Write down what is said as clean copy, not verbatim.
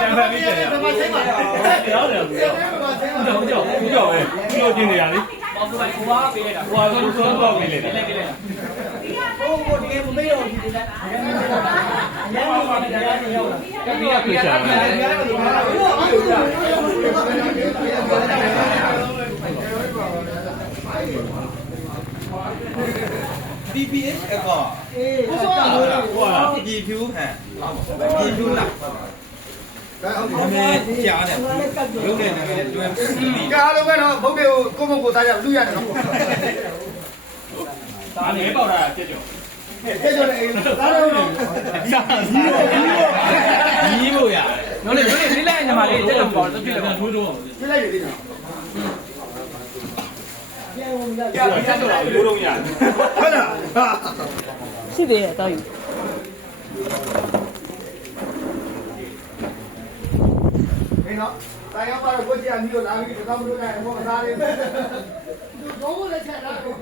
ကျန်ဖက်ပြီးတယ်ဘာမှဆိုင်ပါတော့တယ်ဘူးကြောက်ပဲဒီလိုပြင်နေရလေပေါ့ဆိုကိုကပေးလိုက်တာကိုကတော့ဆိုတော့ပေးလိုက်တာဟိုဒီကမေးတော့ဒီတိုင်းအရင်ကပါတရားနေရောက်လာကတိရပြချာPPS အကောဘုရားဟိုပြည်ဖြူဟန်ပြည်ဖြူလားဒါဟုတ်တယ်ကြားတယ်ရုပ်နဲ့နာမည်တွဲကားလုံးကတော့ဘုတ်တွေကိုကိုစားကြလူရတယ်နော်ဒါနဲ့ပေါက်တာပြည့်ကျော်ပြည့်ကျော်လည်းဒါတော့ညီးဖို့ရနော်လေလေးလိုက်ညီမလေးတက်တော့ပေါ့ပြည့်လိုက်ထိုးထိုးပြည့်လိုက်ရသေးတယ်ပြတ်တော့ဘိုးလုံးရဟုတ်လားရှိသေးတယ်တောက်ယူမင်းတော့တိုင်းရောက်ပါတော့ကိုကြီးအမီးတို့လာပြီးတော့မလို့နိုင်ဘောသားလေးသူတော့လည်းချက်လာတော့